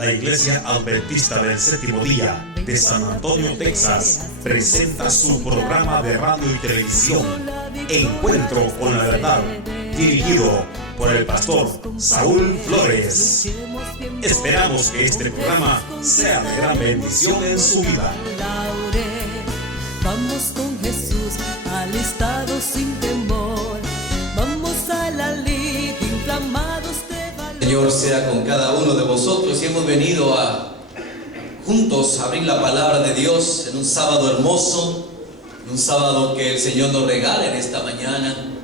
La Iglesia Adventista del Séptimo Día de San Antonio, Texas, presenta su programa de radio y televisión, Encuentro con la Verdad, dirigido por el pastor Saúl Flores. Esperamos que este programa sea de gran bendición en su vida. Vamos con Jesús, alistados sin temor. Vamos a la lid, inflamados de valor. Señor sea con cada uno de vosotros, y hemos venido juntos a abrir la palabra de Dios en un sábado hermoso, en un sábado que el Señor nos regala en esta mañana.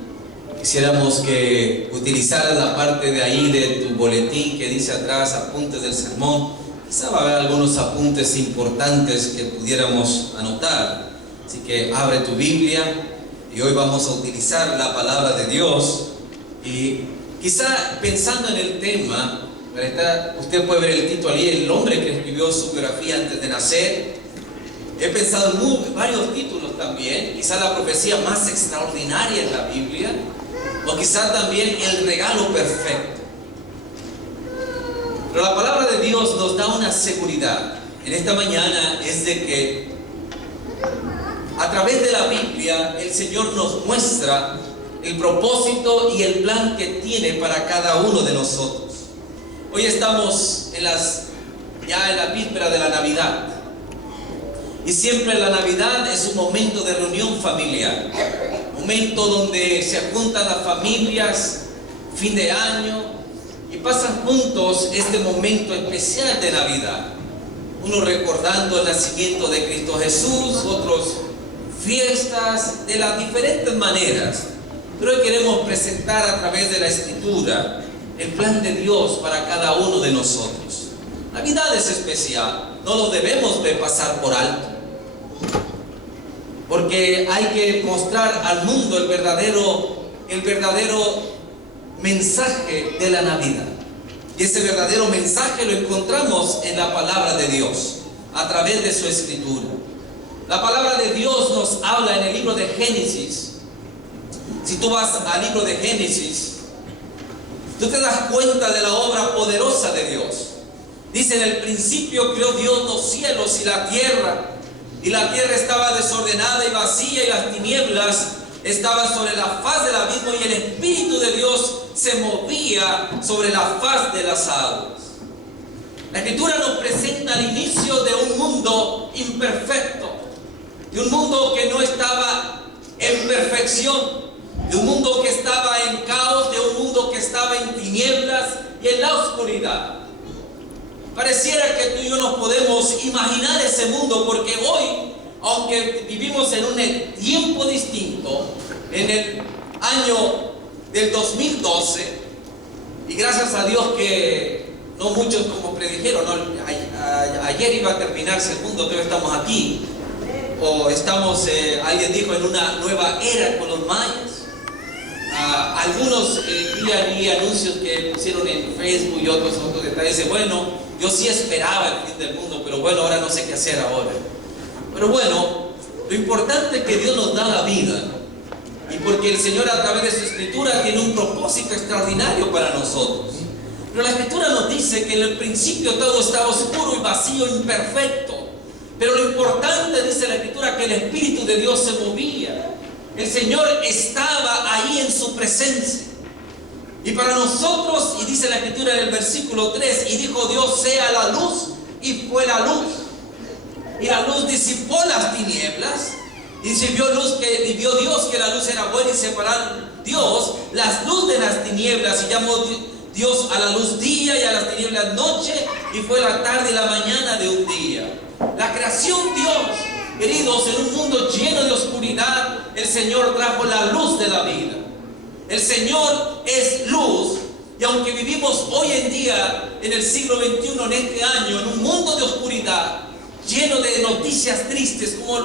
Quisiéramos que utilizaras la parte de ahí de tu boletín que dice atrás apuntes del sermón. Quizá va a haber algunos apuntes importantes que pudiéramos anotar. Así que abre tu Biblia y hoy vamos a utilizar la palabra de Dios. Y quizá pensando en el tema, usted puede ver el título ahí, el hombre que escribió su biografía antes de nacer. He pensado en varios títulos también, quizá la profecía más extraordinaria en la Biblia, o quizá también el regalo perfecto. Pero la palabra de Dios nos da una seguridad en esta mañana, es de que a través de la Biblia el Señor nos muestra el propósito y el plan que tiene para cada uno de nosotros. Hoy estamos ya en la víspera de la Navidad. Y siempre la Navidad es un momento de reunión familiar, momento donde se juntan las familias, fin de año, y pasan juntos este momento especial de Navidad. Unos recordando el nacimiento de Cristo Jesús, otros fiestas de las diferentes maneras. Pero hoy queremos presentar a través de la Escritura el plan de Dios para cada uno de nosotros. Navidad es especial, no lo debemos de pasar por alto, porque hay que mostrar al mundo el verdadero mensaje de la Navidad. Y ese verdadero mensaje lo encontramos en la palabra de Dios, a través de su Escritura. La palabra de Dios nos habla en el libro de Génesis. Si tú vas al libro de Génesis, tú te das cuenta de la obra poderosa de Dios. Dice: en el principio creó Dios los cielos y la tierra estaba desordenada y vacía, y las tinieblas estaban sobre la faz del abismo, y el Espíritu de Dios se movía sobre la faz de las aguas. La Escritura nos presenta el inicio de un mundo imperfecto, de un mundo que no estaba en perfección, de un mundo que estaba en caos, de un mundo que estaba en tinieblas y en la oscuridad. Pareciera que tú y yo nos podemos imaginar ese mundo, porque hoy, aunque vivimos en un tiempo distinto, en el año del 2012, y gracias a Dios que no muchos como predijeron, ayer iba a terminarse el mundo, pero estamos aquí, o estamos, alguien dijo, en una nueva era con los mayas. Algunos vi anuncios que pusieron en Facebook y otros detalles. Dice: bueno, yo sí esperaba el fin del mundo, pero bueno, ahora no sé qué hacer ahora. Pero bueno, lo importante es que Dios nos da la vida, y porque el Señor a través de su Escritura tiene un propósito extraordinario para nosotros. Pero la Escritura nos dice que en el principio todo estaba oscuro y vacío, imperfecto. Pero lo importante, dice la Escritura, que el Espíritu de Dios se movía. El Señor estaba ahí en su presencia. Y para nosotros, y dice la Escritura en el versículo 3, y dijo Dios: sea la luz, y fue la luz. Y la luz disipó las tinieblas, y vio Dios que la luz era buena, y separaron Dios las luz de las tinieblas, y llamó Dios a la luz día y a las tinieblas noche, y fue la tarde y la mañana de un día. La creación Dios, queridos, en un mundo lleno de oscuridad, el Señor trajo la luz de la vida. El Señor es luz, y aunque vivimos hoy en día, en el siglo XXI, en este año, en un mundo de oscuridad, lleno de noticias tristes, como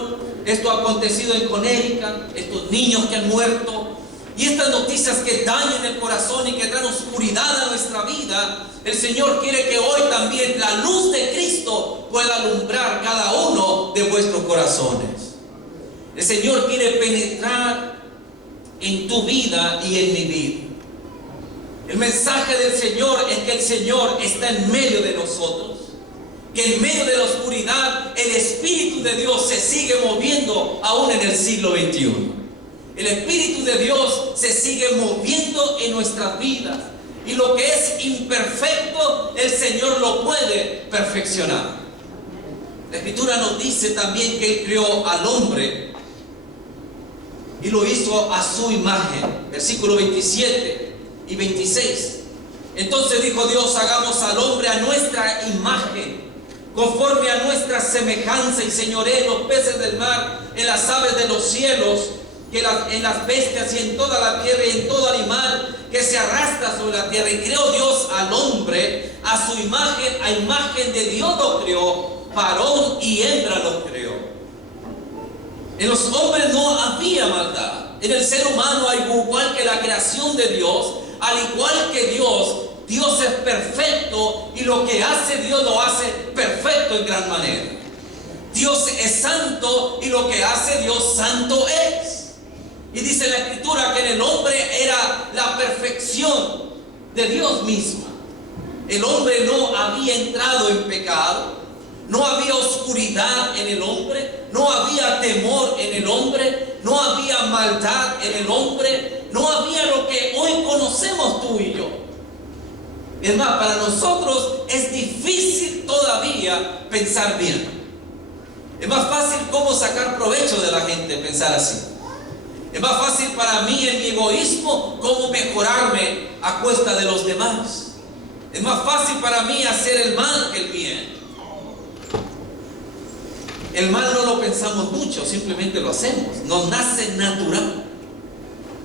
esto ha acontecido en Connecticut, estos niños que han muerto, y estas noticias que dañan el corazón y que traen oscuridad a nuestra vida, el Señor quiere que hoy también la luz de Cristo pueda alumbrar cada uno de vuestros corazones. El Señor quiere penetrar en tu vida y en mi vida. El mensaje del Señor es que el Señor está en medio de nosotros. Que en medio de la oscuridad el Espíritu de Dios se sigue moviendo aún en el siglo XXI. El Espíritu de Dios se sigue moviendo en nuestras vidas. Y lo que es imperfecto, el Señor lo puede perfeccionar. La Escritura nos dice también que Él creó al hombre y lo hizo a su imagen. Versículos 27 y 26. Entonces dijo Dios: hagamos al hombre a nuestra imagen, conforme a nuestra semejanza, y señoree en los peces del mar, en las aves de los cielos, en las bestias y en toda la tierra y en todo animal que se arrastra sobre la tierra. Y creó Dios al hombre a su imagen, a imagen de Dios lo creó, varón y hembra los creó. En los hombres no había maldad. En el ser humano, al igual que la creación de Dios, al igual que Dios, Dios es perfecto, y lo que hace Dios lo hace perfecto en gran manera. Dios es santo, y lo que hace Dios santo es. Y dice la Escritura que en el hombre era la perfección de Dios misma. El hombre no había entrado en pecado, no había oscuridad en el hombre, no había temor en el hombre, no había maldad en el hombre, no había lo que hoy conocemos tú y yo. Es más, para nosotros es difícil todavía pensar bien. Es más fácil cómo sacar provecho de la gente pensar así. Es más fácil para mí, en mi egoísmo, cómo mejorarme a cuesta de los demás. Es más fácil para mí hacer el mal que el bien. El mal no lo pensamos mucho, simplemente lo hacemos. Nos nace natural.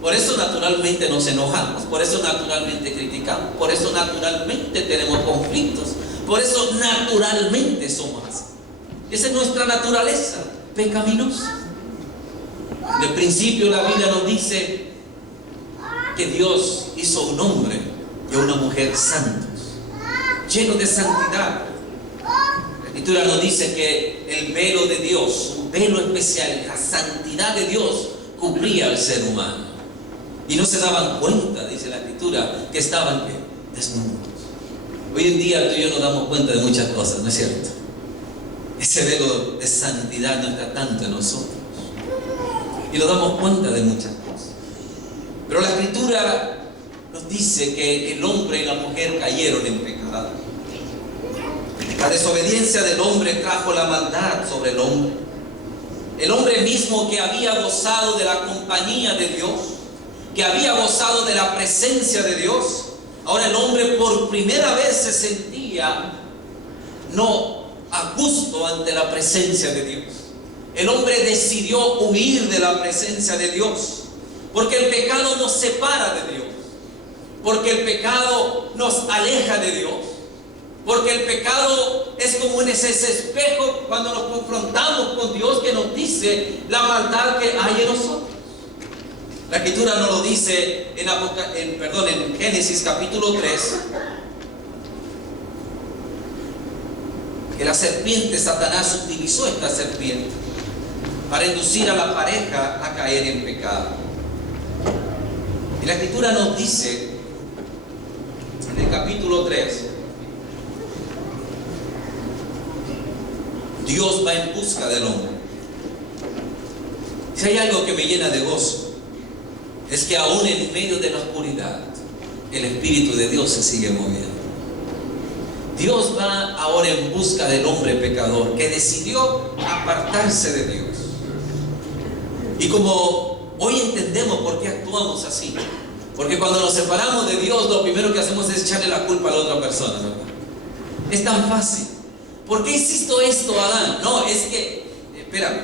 Por eso naturalmente nos enojamos, por eso naturalmente criticamos, por eso naturalmente tenemos conflictos, por eso naturalmente somos así. Esa es nuestra naturaleza pecaminosa. De principio la Biblia nos dice que Dios hizo un hombre y una mujer santos, llenos de santidad. La Escritura nos dice que el velo de Dios, un velo especial, la santidad de Dios cubría al ser humano. Y no se daban cuenta, dice la Escritura, que estaban desnudos. Hoy en día tú y yo nos damos cuenta de muchas cosas, ¿no es cierto? Ese velo de santidad no está tanto en nosotros. Y nos damos cuenta de muchas cosas. Pero la Escritura nos dice que el hombre y la mujer cayeron en pecado. La desobediencia del hombre trajo la maldad sobre el hombre. El hombre mismo, que había gozado de la compañía de Dios, que había gozado de la presencia de Dios, ahora el hombre por primera vez se sentía no a gusto ante la presencia de Dios. El hombre decidió huir de la presencia de Dios, porque el pecado nos separa de Dios, porque el pecado nos aleja de Dios, porque el pecado es como ese espejo cuando nos confrontamos con Dios, que nos dice la maldad que hay en nosotros. La Escritura nos lo dice en Génesis capítulo 3, que la serpiente, Satanás utilizó esta serpiente para inducir a la pareja a caer en pecado. Y la Escritura nos dice en el capítulo 3, Dios va en busca del hombre. Si hay algo que me llena de gozo, es que aún en medio de la oscuridad, el Espíritu de Dios se sigue moviendo. Dios va ahora en busca del hombre pecador que decidió apartarse de Dios. Y como hoy entendemos por qué actuamos así, porque cuando nos separamos de Dios, lo primero que hacemos es echarle la culpa a la otra persona, ¿verdad? Es tan fácil. ¿Por qué hiciste esto, Adán? No, es que, espérame,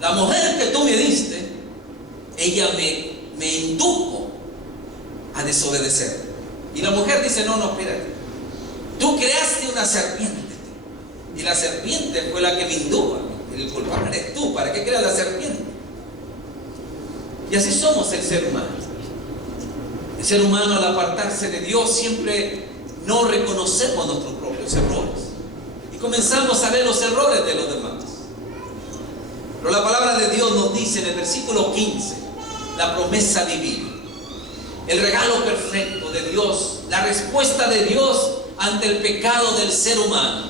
la mujer que tú me diste, ella me indujo a desobedecer. Y la mujer dice: no, espérate, tú creaste una serpiente, y la serpiente fue la que me indujo. El culpable eres tú. ¿Para qué creas la serpiente? Y así somos el ser humano. El ser humano, al apartarse de Dios, siempre no reconocemos nuestros propios errores y comenzamos a ver los errores de los demás. Pero la palabra de Dios nos dice en el versículo 15 la promesa divina. el regalo perfecto de Dios, la respuesta de Dios ante el pecado del ser humano,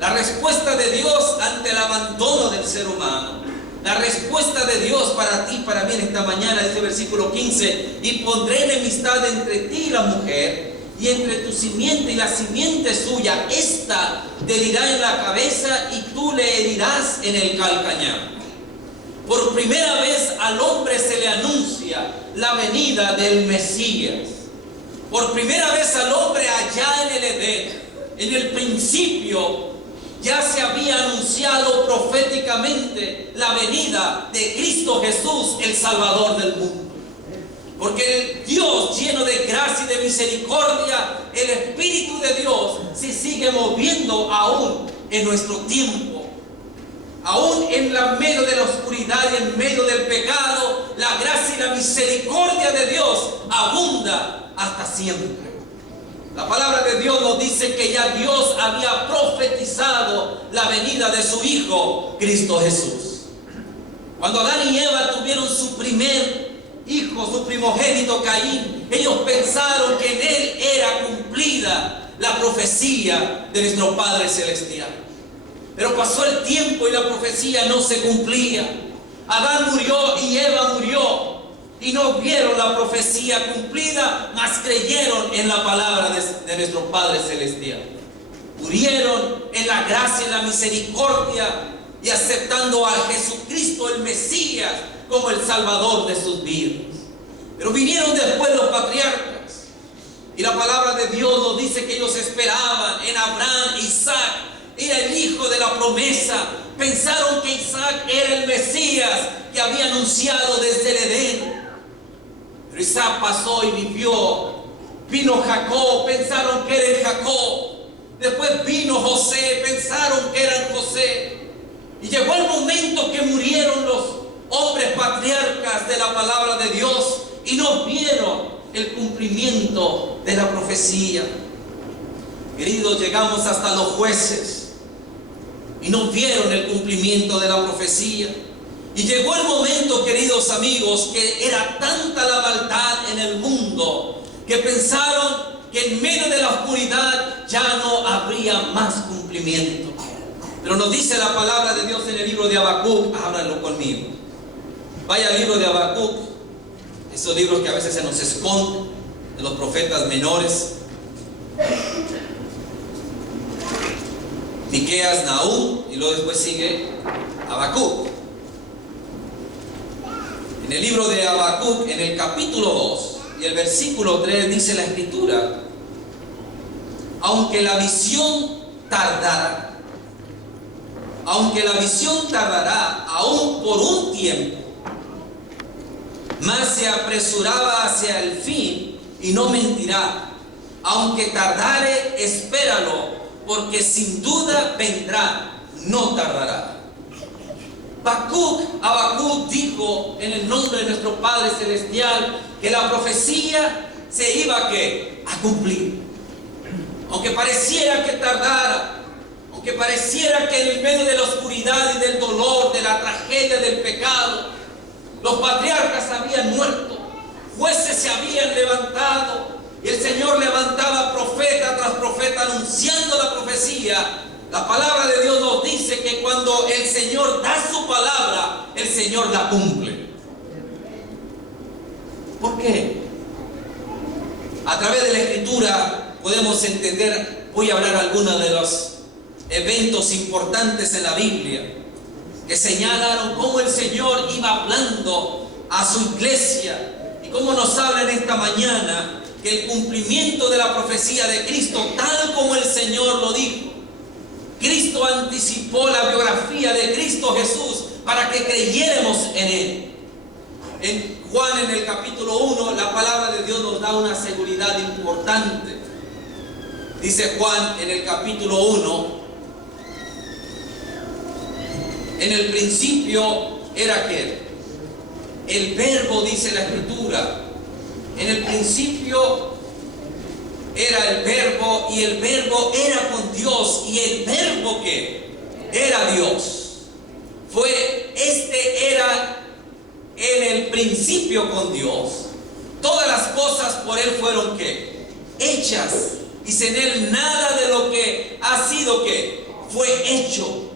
la respuesta de Dios ante el abandono del ser humano, la respuesta de Dios para ti, para mí en esta mañana, dice el versículo 15: y pondré enemistad entre ti y la mujer, y entre tu simiente y la simiente suya. Esta te herirá en la cabeza y tú le herirás en el calcañar. Por primera vez al hombre se le anuncia la venida del Mesías. Por primera vez al hombre allá en el Edén, en el principio, ya se había anunciado proféticamente la venida de Cristo Jesús, el Salvador del mundo. Porque el Dios lleno de gracia y de misericordia, el Espíritu de Dios se sigue moviendo aún en nuestro tiempo. Aún en medio de la oscuridad y en medio del pecado, la gracia y la misericordia de Dios abunda hasta siempre. La palabra de Dios nos dice que ya Dios había profetizado la venida de su Hijo, Cristo Jesús. Cuando Adán y Eva tuvieron su primer hijo, su primogénito Caín, ellos pensaron que en él era cumplida la profecía de nuestro Padre Celestial. Pero pasó el tiempo y la profecía no se cumplía. Adán murió y Eva murió. Y no vieron la profecía cumplida, mas creyeron en la palabra de nuestro Padre Celestial. Murieron en la gracia y la misericordia y aceptando a Jesucristo el Mesías como el Salvador de sus vidas. Pero vinieron después los patriarcas. Y la palabra de Dios nos dice que ellos esperaban en Abraham, Isaac. Era el hijo de la promesa. Pensaron que Isaac era el Mesías que había anunciado desde el Edén. Pero Isaac pasó y vivió. Vino Jacob, pensaron que era el Jacob. Después vino José, pensaron que era el José. Y llegó el momento que murieron los hombres patriarcas de la palabra de Dios y no vieron el cumplimiento de la profecía. Queridos, llegamos hasta los jueces y no vieron el cumplimiento de la profecía. Y llegó el momento, queridos amigos, que era tanta la maldad en el mundo que pensaron que en medio de la oscuridad ya no habría más cumplimiento. Pero nos dice la palabra de Dios en el libro de Habacuc. Ábranlo conmigo. Vaya al libro de Habacuc, esos libros que a veces se nos esconden, de los profetas menores. Miqueas, Nahum, y luego después sigue Habacuc. En el libro de Habacuc, en el capítulo 2 y el versículo 3, dice la Escritura: aunque la visión tardará, aún por un tiempo, mas se apresuraba hacia el fin y no mentirá. Aunque tardare, espéralo, porque sin duda vendrá, no tardará. Habacuc dijo en el nombre de nuestro Padre Celestial que la profecía se iba a cumplir. Aunque pareciera que tardara, aunque pareciera que en medio de la oscuridad y del dolor, de la tragedia del pecado, los patriarcas habían muerto, jueces se habían levantado, y el Señor levantaba profeta tras profeta anunciando la profecía. La palabra de Dios nos dice que cuando el Señor da su palabra, el Señor la cumple. ¿Por qué? A través de la Escritura podemos entender, voy a hablar algunos de los eventos importantes en la Biblia que señalaron cómo el Señor iba hablando a su iglesia y cómo nos habla en esta mañana que el cumplimiento de la profecía de Cristo, tal como el Señor lo dijo. Cristo anticipó la biografía de Cristo Jesús para que creyéramos en Él. En Juan, en el capítulo 1, la palabra de Dios nos da una seguridad importante. Dice Juan en el capítulo 1: en el principio era aquel. El verbo, dice la Escritura, en el principio era el verbo, y el verbo era con Dios, y el verbo que era Dios. Era en el principio con Dios. Todas las cosas por Él fueron ¿qué? Hechas, y sin Él nada de lo que ha sido ¿qué? Fue hecho.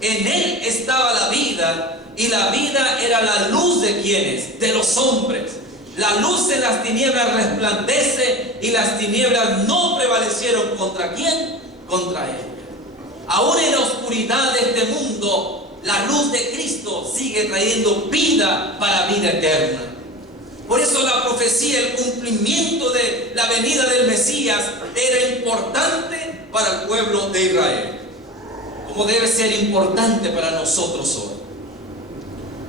En Él estaba la vida, y la vida era la luz de ¿quiénes? De los hombres. La luz en las tinieblas resplandece, y las tinieblas no prevalecieron ¿contra quién? Contra Él. Aún en la oscuridad de este mundo, la luz de Cristo sigue trayendo vida para vida eterna. Por eso la profecía, el cumplimiento de la venida del Mesías era importante para el pueblo de Israel, como debe ser importante para nosotros hoy.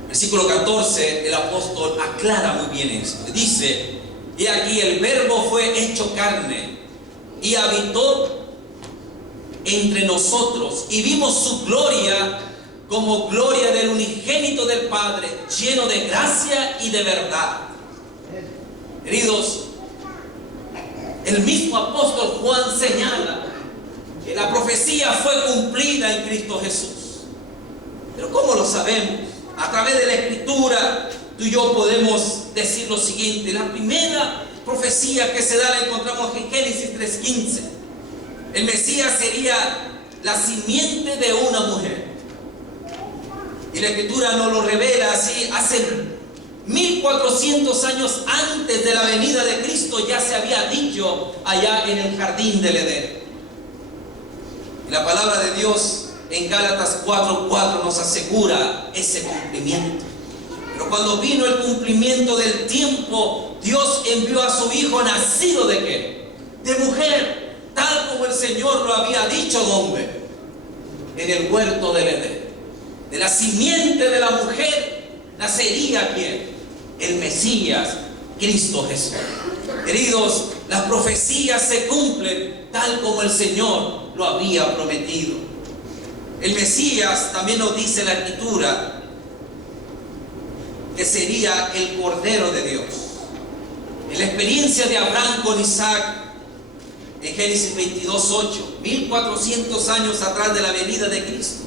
Versículo 14, el apóstol aclara muy bien esto. Dice: y aquí el verbo fue hecho carne y habitó entre nosotros, y vimos su gloria como gloria del unigénito del Padre, lleno de gracia y de verdad. Queridos, el mismo apóstol Juan señala que la profecía fue cumplida en Cristo Jesús. Pero ¿cómo lo sabemos? A través de la Escritura, tú y yo podemos decir lo siguiente. La primera profecía que se da la encontramos en Génesis 3:15. El Mesías sería la simiente de una mujer. Y la Escritura nos lo revela así. Hace 1400 años antes de la venida de Cristo ya se había dicho allá en el jardín del Edén. Y la palabra de Dios en Gálatas 4:4 nos asegura ese cumplimiento. Pero cuando vino el cumplimiento del tiempo, Dios envió a su Hijo nacido ¿de qué? De mujer, tal como el Señor lo había dicho. ¿Dónde? En el huerto del Edén. De la simiente de la mujer nacería ¿quién? El Mesías, Cristo Jesús. Queridos, las profecías se cumplen tal como el Señor lo había prometido. El Mesías, también nos dice la Escritura, que sería el Cordero de Dios. En la experiencia de Abraham con Isaac, en Génesis 22:8, 1400 años atrás de la venida de Cristo,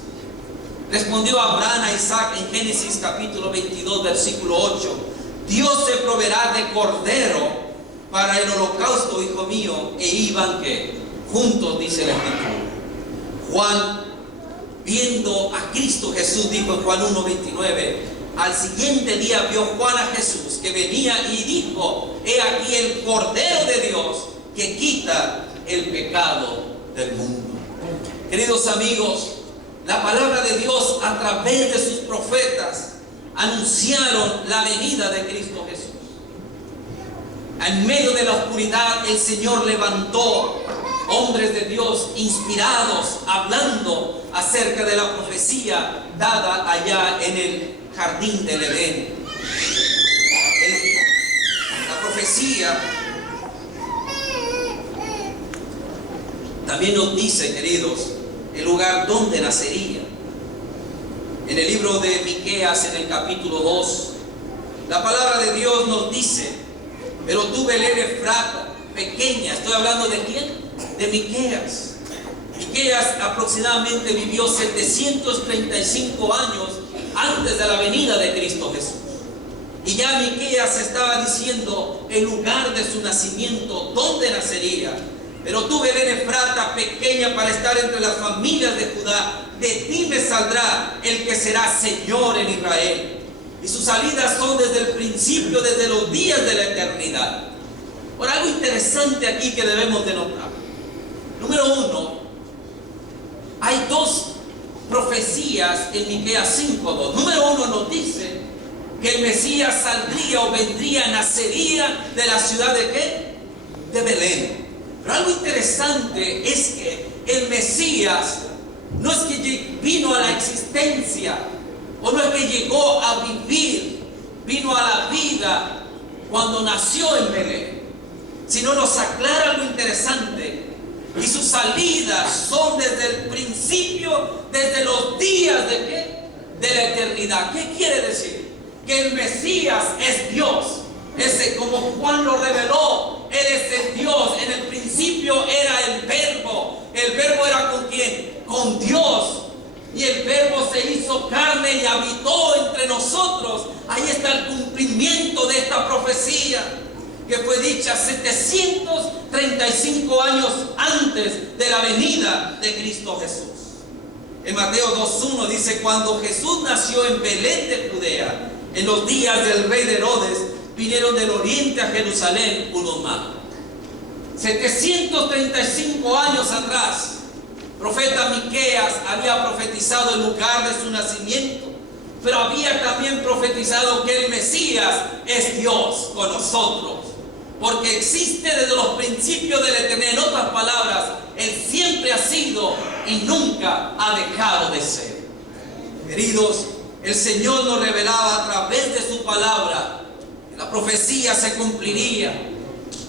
respondió Abraham a Isaac en Génesis capítulo 22, versículo 8: Dios te proveerá de cordero para el holocausto, hijo mío. E iban ¿qué? Juntos, dice la Escritura. Juan, viendo a Cristo Jesús, dijo en Juan 1:29, al siguiente día vio Juan a Jesús que venía y dijo: he aquí el Cordero de Dios que quita el pecado del mundo. Queridos amigos, la palabra de Dios a través de sus profetas anunciaron la venida de Cristo Jesús. En medio de la oscuridad el Señor levantó hombres de Dios inspirados, hablando acerca de la profecía dada allá en el jardín del Edén. La profecía también nos dice, queridos, el lugar donde nacería. En el libro de Miqueas, en el capítulo 2, la palabra de Dios nos dice: pero tú, Belén Efrata, pequeña. Estoy hablando de quién? De Miqueas. Miqueas aproximadamente vivió 735 años antes de la venida de Cristo Jesús. Y ya Miqueas estaba diciendo el lugar de su nacimiento, dónde nacería. Pero tú, Belén Efrata, pequeña para estar entre las familias de Judá, de ti me saldrá el que será Señor en Israel. Y sus salidas son desde el principio, desde los días de la eternidad. Ahora, algo interesante aquí que debemos de notar. Número uno, hay dos profecías en Miqueas 5:2. Número uno nos dice que el Mesías saldría o vendría, nacería de la ciudad de ¿qué? De Belén. Pero algo interesante es que el Mesías no es que vino a la existencia, o no es que llegó a vivir, vino a la vida cuando nació en Belén, sino nos aclara algo interesante. Y sus salidas son desde el principio, desde los días de ¿qué? De la eternidad. ¿Qué quiere decir? Que el Mesías es Dios. Ese, como Juan lo reveló, Él es el Dios. En el principio era el Verbo. El Verbo era ¿con quién? Con Dios. Y el Verbo se hizo carne y habitó entre nosotros. Ahí está el cumplimiento de esta profecía. que fue dicha 735 años antes de la venida de Cristo Jesús. En Mateo 2:1 dice: cuando Jesús nació en Belén de Judea, en los días del rey de Herodes, vinieron del oriente a Jerusalén unos magos. 735 años atrás, profeta Miqueas había profetizado el lugar de su nacimiento, pero había también profetizado que el Mesías es Dios con nosotros, porque existe desde los principios de la eternidad. En otras palabras, Él siempre ha sido y nunca ha dejado de ser. Queridos, el Señor nos revelaba a través de su palabra que la profecía se cumpliría,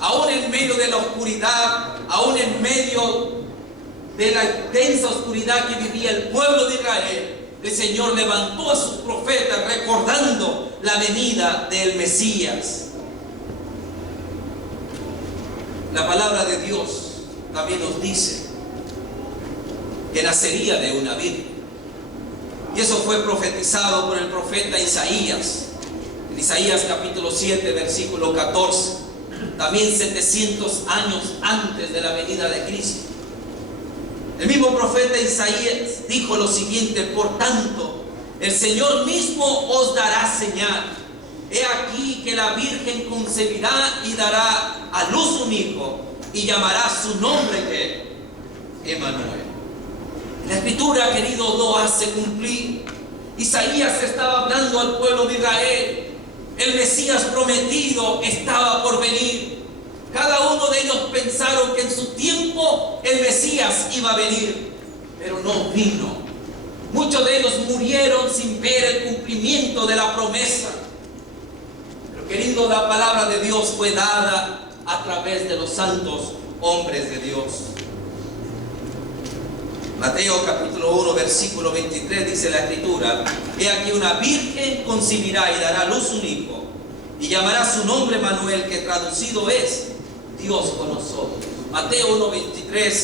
aún en medio de la oscuridad, aún en medio de la densa oscuridad que vivía el pueblo de Israel. El Señor levantó a sus profetas recordando la venida del Mesías. La palabra de Dios también nos dice que nacería de una virgen. Y eso fue profetizado por el profeta Isaías. En Isaías capítulo 7, versículo 14. También 700 años antes de la venida de Cristo. El mismo profeta Isaías dijo lo siguiente: por tanto, el Señor mismo os dará señal. He aquí que la Virgen concebirá y dará a luz un hijo, y llamará su nombre que Emmanuel. La Escritura, querido, lo hace cumplir. Isaías estaba hablando al pueblo de Israel. El Mesías prometido estaba por venir. Cada uno de ellos pensaron que en su tiempo el Mesías iba a venir, pero no vino. Muchos de ellos murieron sin ver el cumplimiento de la promesa. Pero querido, la palabra de Dios fue dada a través de los santos hombres de Dios. Mateo capítulo 1, versículo 23 dice la Escritura: he aquí una virgen concebirá y dará a luz un hijo, y llamará su nombre Emmanuel, que traducido es Dios con nosotros. Mateo 1:23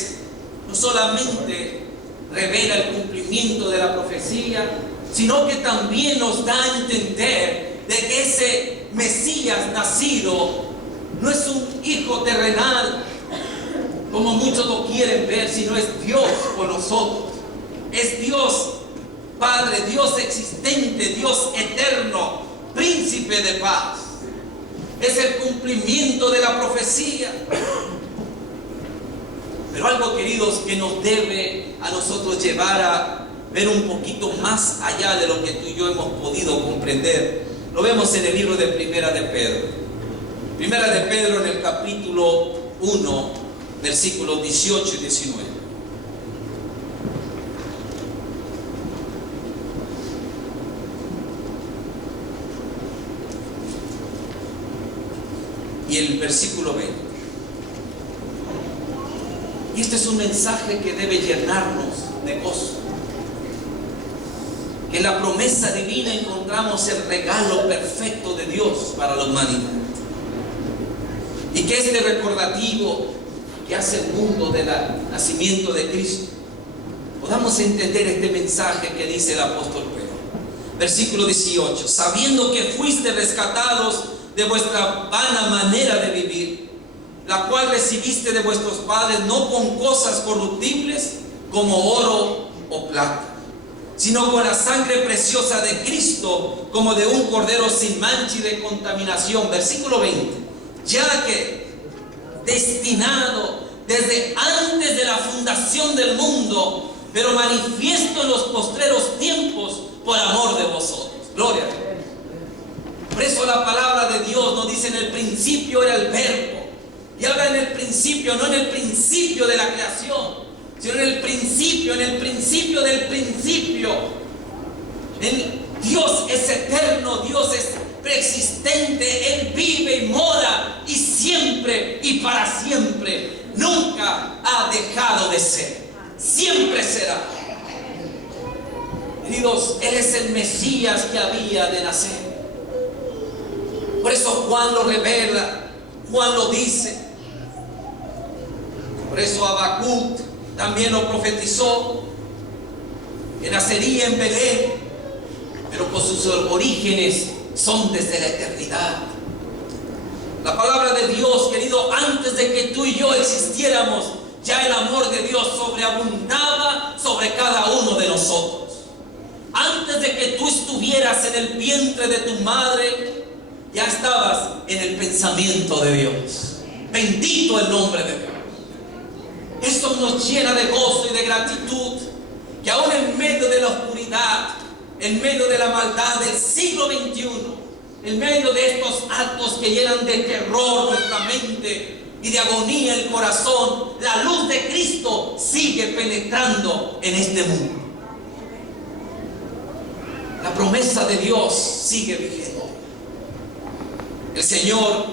no solamente revela el cumplimiento de la profecía, sino que también nos da a entender de que ese Mesías nacido no es un hijo terrenal, como muchos lo quieren ver, sino es Dios con nosotros. Es Dios Padre, Dios existente, Dios eterno, príncipe de paz. Es el cumplimiento de la profecía. Pero algo, queridos, que nos debe a nosotros llevar a ver un poquito más allá de lo que tú y yo hemos podido comprender, lo vemos en el libro de Primera de Pedro. Primera de Pedro, en el capítulo 1, versículos 18 y 19. Y el versículo 20. Y este es un mensaje que debe llenarnos de gozo. Que en la promesa divina encontramos el regalo perfecto de Dios para la humanidad. Y que este recordativo que hace el mundo del nacimiento de Cristo, podamos entender este mensaje que dice el apóstol Pedro. Versículo 18: sabiendo que fuiste rescatados de vuestra vana manera de vivir, la cual recibiste de vuestros padres, no con cosas corruptibles como oro o plata, sino con la sangre preciosa de Cristo, como de un cordero sin mancha y de contaminación. Versículo 20: ya que destinado desde antes de la fundación del mundo, pero manifiesto en los postreros tiempos por amor de vosotros. Gloria a Dios. Por eso la palabra de Dios nos dice: en el principio era el verbo. Y habla en el principio, no en el principio de la creación, sino en el principio del principio. Dios es eterno, Dios es preexistente, Él vive y mora y siempre y para siempre. Nunca ha dejado de ser, siempre será. Queridos, Él es el Mesías que había de nacer. Por eso Juan lo revela, Juan lo dice. Por eso Habacuc también lo profetizó, que nacería en Belén, pero por sus orígenes son desde la eternidad. La palabra de Dios, querido, antes de que tú y yo existiéramos, ya el amor de Dios sobreabundaba sobre cada uno de nosotros. Antes de que tú estuvieras en el vientre de tu madre, ya estabas en el pensamiento de Dios. Bendito el nombre de Dios. Esto nos llena de gozo y de gratitud, que aún en medio de la oscuridad, en medio de la maldad del siglo XXI, en medio de estos actos que llenan de terror nuestra mente y de agonía el corazón, la luz de Cristo sigue penetrando en este mundo. La promesa de Dios sigue vigente. El Señor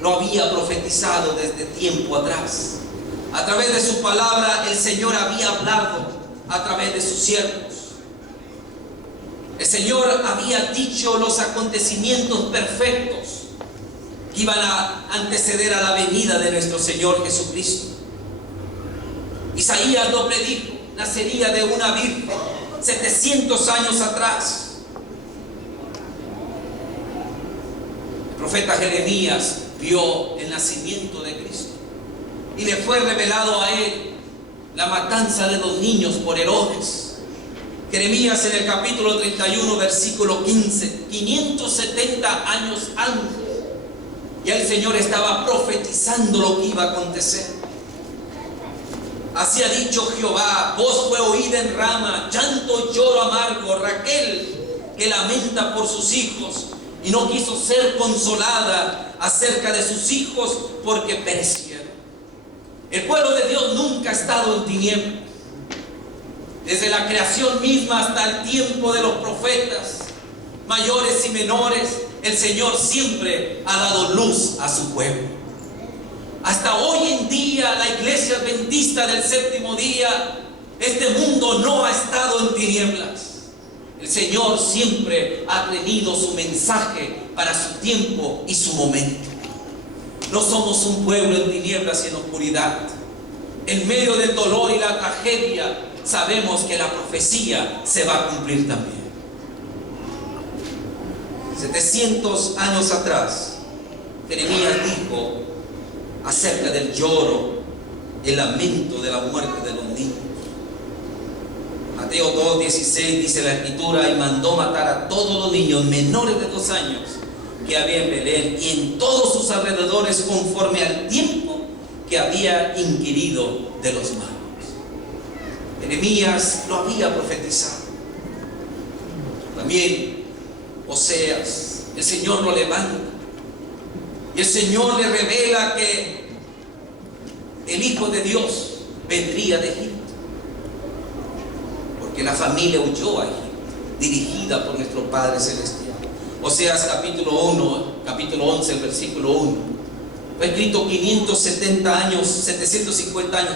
lo había profetizado desde tiempo atrás. A través de su palabra, el Señor había hablado a través de sus siervos. El Señor había dicho los acontecimientos perfectos que iban a anteceder a la venida de nuestro Señor Jesucristo. Isaías lo predijo, nacería de una virgen 700 años atrás. El profeta Jeremías vio el nacimiento de Cristo y le fue revelado a él la matanza de los niños por Herodes. Jeremías en el capítulo 31, versículo 15, 570 años antes, ya el Señor estaba profetizando lo que iba a acontecer. Así ha dicho Jehová: voz fue oída en Rama, llanto y lloro amargo, Raquel que lamenta por sus hijos y no quiso ser consolada acerca de sus hijos porque perecieron. El pueblo de Dios nunca ha estado en tinieblas. Desde la creación misma hasta el tiempo de los profetas, mayores y menores, el Señor siempre ha dado luz a su pueblo. Hasta hoy en día, la iglesia adventista del séptimo día, este mundo no ha estado en tinieblas. El Señor siempre ha tenido su mensaje para su tiempo y su momento. No somos un pueblo en tinieblas y en oscuridad. En medio del dolor y la tragedia, sabemos que la profecía se va a cumplir también. 700 años atrás, Jeremías dijo acerca del lloro, el lamento de la muerte de los niños. Mateo 2:16 dice la Escritura: y mandó matar a todos los niños menores de 2 años que había en Belén y en todos sus alrededores, conforme al tiempo que había inquirido de los magos. Jeremías lo había profetizado. También Oseas, el Señor lo levanta y el Señor le revela que el Hijo de Dios vendría de Egipto, porque la familia huyó a Egipto, dirigida por nuestro Padre Celestial. Oseas capítulo 11, versículo 1. Fue escrito 750 años,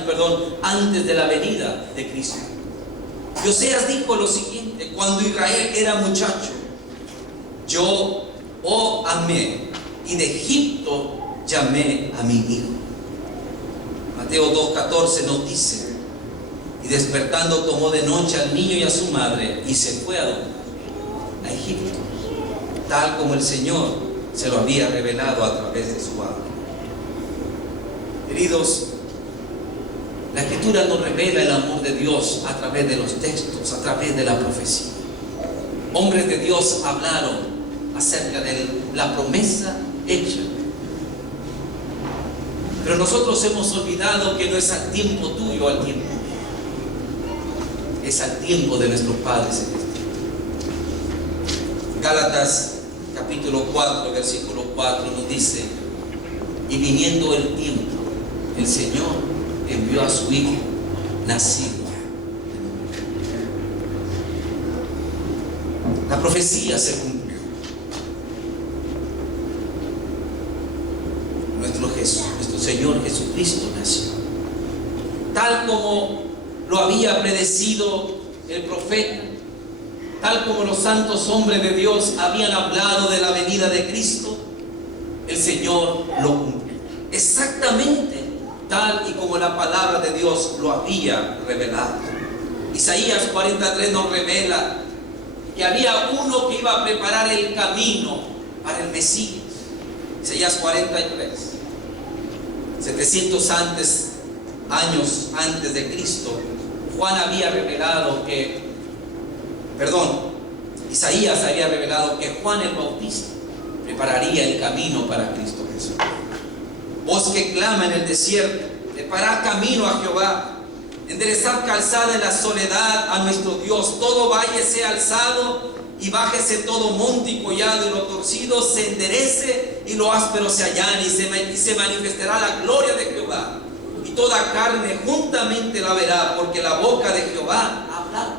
antes de la venida de Cristo. Y Oseas dijo lo siguiente: cuando Israel era muchacho, yo amé, y de Egipto llamé a mi hijo. Mateo 2:14 nos dice: y despertando tomó de noche al niño y a su madre, y se fue a Egipto, tal como el Señor se lo había revelado a través de su ángel. Queridos, la Escritura nos revela el amor de Dios a través de los textos, a través de la profecía. Hombres de Dios hablaron acerca de la promesa hecha. Pero nosotros hemos olvidado que no es al tiempo tuyo o al tiempo mío, es al tiempo de nuestro Padre Celestial. Gálatas capítulo 4, versículo 4 nos dice: y viniendo el tiempo, el Señor envió a su Hijo nacido. La profecía se cumplió. Nuestro Señor Jesucristo nació, tal como lo había predecido el profeta, tal como los santos hombres de Dios habían hablado de la venida de Cristo. El Señor lo cumplió, exactamente tal y como la palabra de Dios lo había revelado. Isaías 43 nos revela que había uno que iba a preparar el camino para el Mesías. Isaías 43, 700 años antes de Cristo, Isaías había revelado que Juan el Bautista prepararía el camino para Cristo Jesús. Voz que clama en el desierto, preparad camino a Jehová, enderezad calzada en la soledad a nuestro Dios. Todo valle sea alzado y bájese todo monte y collado, y lo torcido se enderece y lo áspero se allane, y se manifestará la gloria de Jehová, y toda carne juntamente la verá, porque la boca de Jehová ha hablado.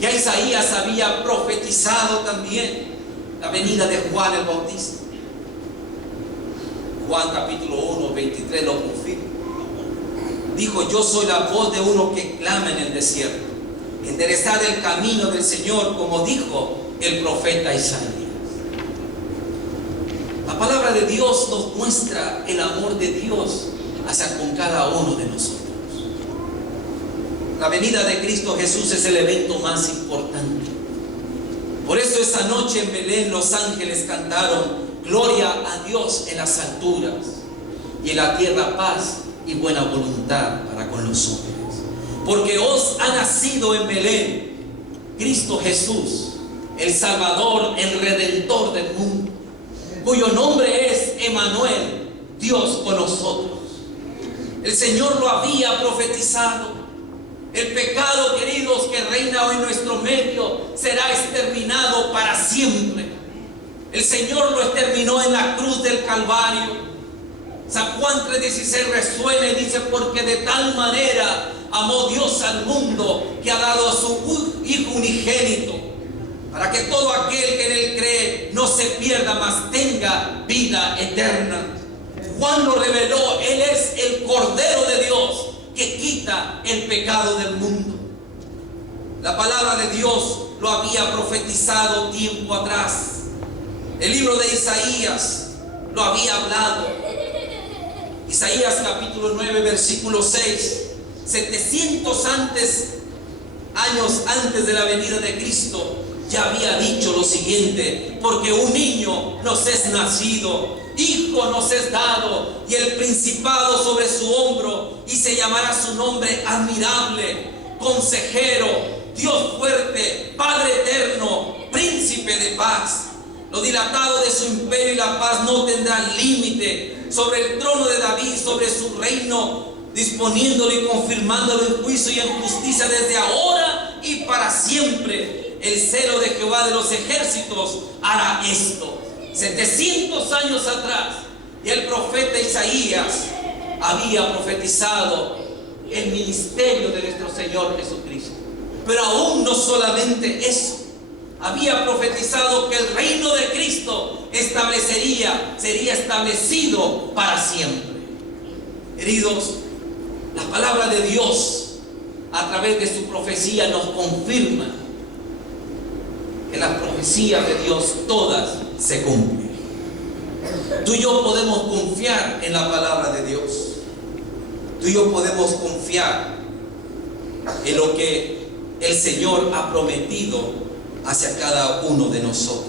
Ya Isaías había profetizado también la venida de Juan el Bautista. Juan capítulo 1, 23 lo confirma. Dijo: yo soy la voz de uno que clama en el desierto, enderezad el camino del Señor, como dijo el profeta Isaías. La palabra de Dios nos muestra el amor de Dios hacia con cada uno de nosotros. La venida de Cristo Jesús es el evento más importante. Por eso esta noche en Belén los ángeles cantaron: gloria a Dios en las alturas, y en la tierra paz y buena voluntad para con los hombres. Porque os ha nacido en Belén Cristo Jesús, el Salvador, el Redentor del mundo, cuyo nombre es Emmanuel, Dios con nosotros. El Señor lo había profetizado. El pecado, queridos, que reina hoy en nuestro medio será exterminado para siempre. El Señor lo exterminó en la cruz del Calvario. San Juan 3:16 resuena y dice: porque de tal manera amó Dios al mundo, que ha dado a su Hijo unigénito, para que todo aquel que en él cree no se pierda, mas tenga vida eterna. Juan lo reveló: él es el Cordero de Dios que quita el pecado del mundo. La palabra de Dios lo había profetizado tiempo atrás. El libro de Isaías lo había hablado. Isaías capítulo 9 versículo 6. 700 años antes de la venida de Cristo ya había dicho lo siguiente: porque un niño nos es nacido, hijo nos es dado, y el principado sobre su hombro, y se llamará su nombre admirable, consejero, Dios fuerte, Padre eterno, príncipe de paz. Lo dilatado de su imperio y la paz no tendrán límite sobre el trono de David, sobre su reino, disponiéndolo y confirmándolo en juicio y en justicia desde ahora y para siempre. El celo de Jehová de los ejércitos hará esto. 700 años atrás, y el profeta Isaías había profetizado el ministerio de nuestro Señor Jesucristo. Pero aún no solamente eso, había profetizado que el reino de Cristo sería establecido para siempre. Queridos, la palabra de Dios a través de su profecía nos confirma que las profecías de Dios todas se cumplen. Tú y yo podemos confiar en la palabra de Dios. Tú y yo podemos confiar en lo que el Señor ha prometido hacia cada uno de nosotros.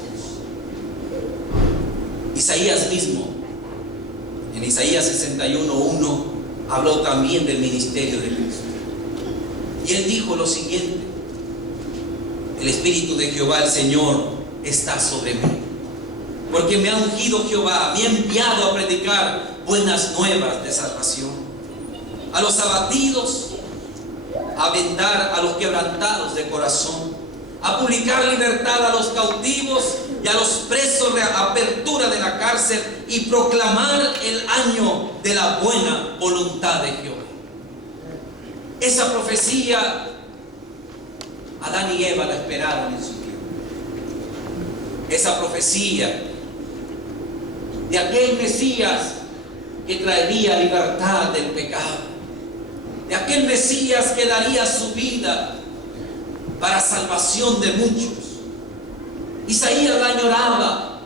Isaías mismo, en Isaías 61:1, habló también del ministerio de Cristo. Y él dijo lo siguiente: el Espíritu de Jehová, el Señor, está sobre mí, porque me ha ungido Jehová, me ha enviado a predicar buenas nuevas de salvación a los abatidos, a vendar a los quebrantados de corazón, a publicar libertad a los cautivos y a los presos, apertura de la cárcel, y proclamar el año de la buena voluntad de Jehová. Esa profecía Adán y Eva la esperaron en su tiempo. Esa profecía de aquel Mesías que traería libertad del pecado, de aquel Mesías que daría su vida para salvación de muchos. Isaías la añoraba,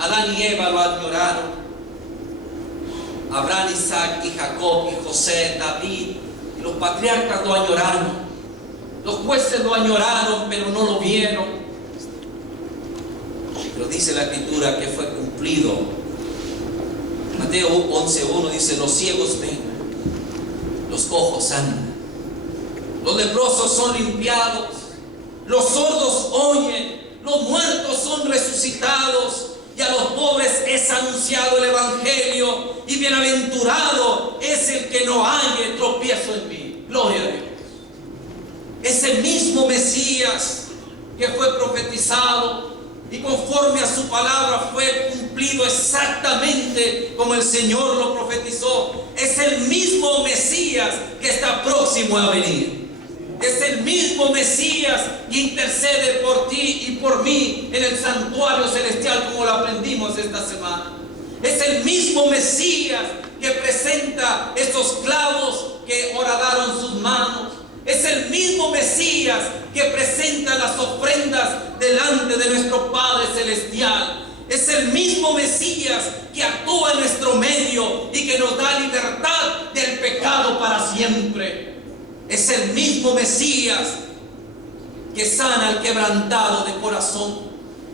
Adán y Eva lo añoraron, Abraham, Isaac y Jacob y José, David y los patriarcas lo añoraron, los jueces lo añoraron pero no lo vieron. Pero dice la Escritura que fue cumplido cumplido. Mateo 11:1 dice: los ciegos ven, los cojos andan, los leprosos son limpiados, los sordos oyen, los muertos son resucitados, y a los pobres es anunciado el evangelio, y bienaventurado es el que no halle tropiezo en mí. Gloria a Dios. Ese mismo Mesías que fue profetizado y conforme a su palabra fue cumplido exactamente como el Señor lo profetizó, es el mismo Mesías que está próximo a venir. Es el mismo Mesías que intercede por ti y por mí en el santuario celestial, como lo aprendimos esta semana. Es el mismo Mesías que presenta esos clavos que horadaron sus manos. Es el mismo Mesías que presenta las ofrendas delante de nuestro Padre Celestial. Es el mismo Mesías que actúa en nuestro medio y que nos da libertad del pecado para siempre. Es el mismo Mesías que sana al quebrantado de corazón.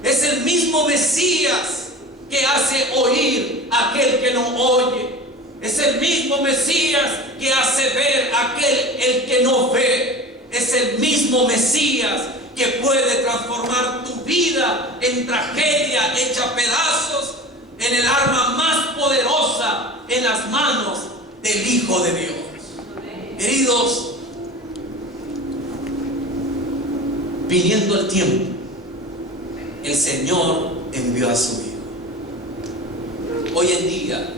Es el mismo Mesías que hace oír a aquel que no oye. Es el mismo Mesías que hace ver a aquel el que no ve. Es el mismo Mesías que puede transformar tu vida en tragedia hecha pedazos, en el arma más poderosa en las manos del Hijo de Dios. Queridos, viniendo el tiempo, el Señor envió a su Hijo. Hoy en día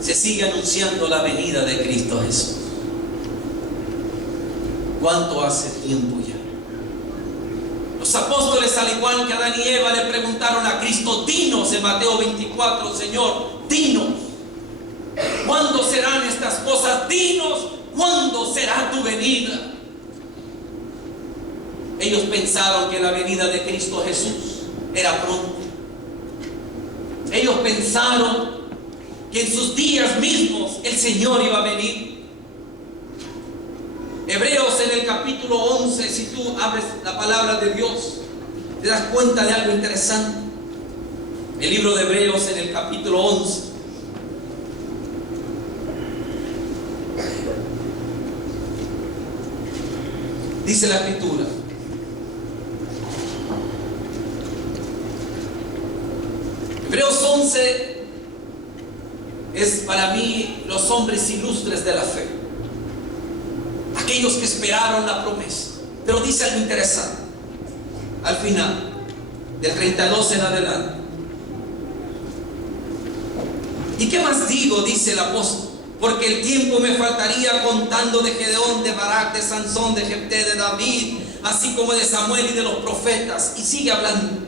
se sigue anunciando la venida de Cristo Jesús. ¿Cuánto hace tiempo ya? Los apóstoles, al igual que Adán y Eva, le preguntaron a Cristo: dinos, en Mateo 24, Señor, dinos, ¿cuándo serán estas cosas? Dinos, ¿cuándo será tu venida? Ellos pensaron que la venida de Cristo Jesús era pronto. Ellos pensaron que en sus días mismos el Señor iba a venir. Hebreos en el capítulo 11, si tú abres la palabra de Dios, te das cuenta de algo interesante. El libro de Hebreos en el capítulo 11. Dice la Escritura: Hebreos 11 es para mí los hombres ilustres de la fe, aquellos que esperaron la promesa. Pero dice algo interesante al final, del 32 en adelante. ¿Y qué más digo? Dice el apóstol: porque el tiempo me faltaría contando de Gedeón, de Barak, de Sansón, de Jefté, de David, así como de Samuel y de los profetas. Y sigue hablando: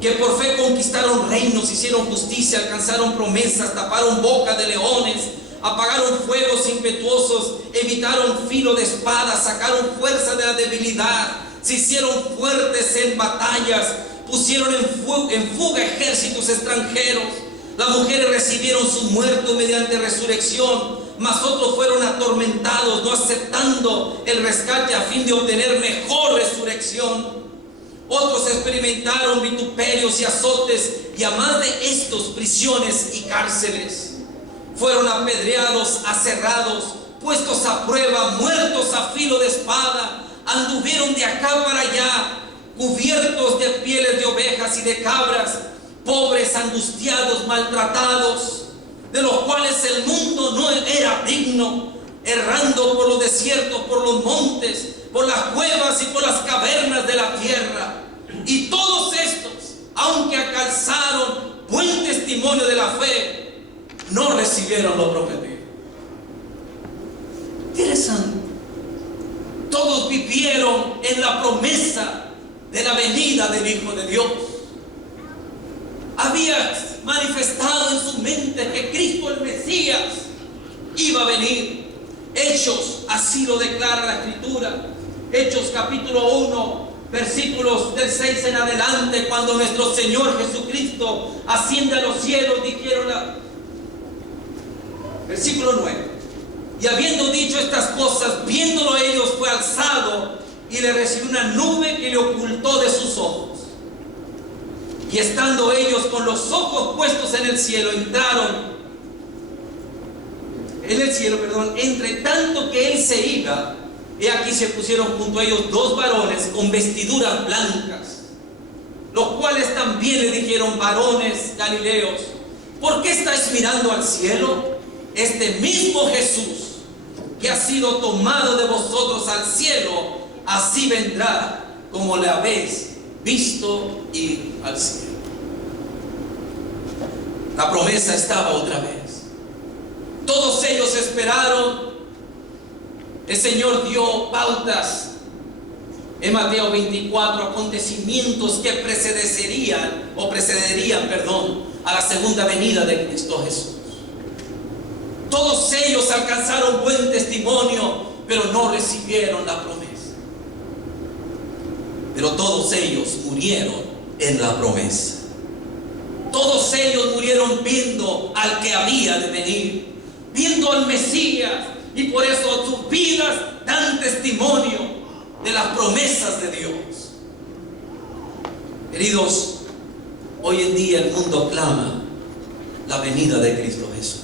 que por fe conquistaron reinos, hicieron justicia, alcanzaron promesas, taparon boca de leones, apagaron fuegos impetuosos, evitaron filo de espada, sacaron fuerza de la debilidad, se hicieron fuertes en batallas, pusieron en fuga ejércitos extranjeros. Las mujeres recibieron sus muertos mediante resurrección, mas otros fueron atormentados, no aceptando el rescate a fin de obtener mejor resurrección. Otros experimentaron vituperios y azotes, y a más de estos, prisiones y cárceles. Fueron apedreados, aserrados, puestos a prueba, muertos a filo de espada. Anduvieron de acá para allá, cubiertos de pieles de ovejas y de cabras, pobres, angustiados, maltratados, de los cuales el mundo no era digno, errando por los desiertos, por los montes, por las cuevas y por las cavernas de la tierra. Y todos estos, aunque alcanzaron buen testimonio de la fe, no recibieron lo prometido. Interesante. Todos vivieron en la promesa de la venida del Hijo de Dios. Había manifestado en su mente que Cristo el Mesías iba a venir. Hechos, así lo declara la Escritura. Hechos capítulo 1, versículos del 6 en adelante, cuando nuestro Señor Jesucristo asciende a los cielos, dijeron versículo 9: y habiendo dicho estas cosas, viéndolo ellos, fue alzado y le recibió una nube que le ocultó de sus ojos. Y estando ellos con los ojos puestos en el cielo, entre tanto que él se iba, he aquí se pusieron junto a ellos dos varones con vestiduras blancas, los cuales también le dijeron: varones galileos, ¿por qué estáis mirando al cielo? Este mismo Jesús que ha sido tomado de vosotros al cielo, así vendrá como le habéis visto ir al cielo. La promesa estaba otra vez. Todos ellos esperaron. El Señor dio pautas en Mateo 24, acontecimientos que precederían a la segunda venida de Cristo Jesús. Todos ellos alcanzaron buen testimonio, pero no recibieron la promesa. Pero todos ellos murieron en la promesa. Todos ellos murieron viendo al que había de venir, viendo al Mesías, y por eso sus vidas dan testimonio de las promesas de Dios. Queridos, hoy en día el mundo clama la venida de Cristo Jesús.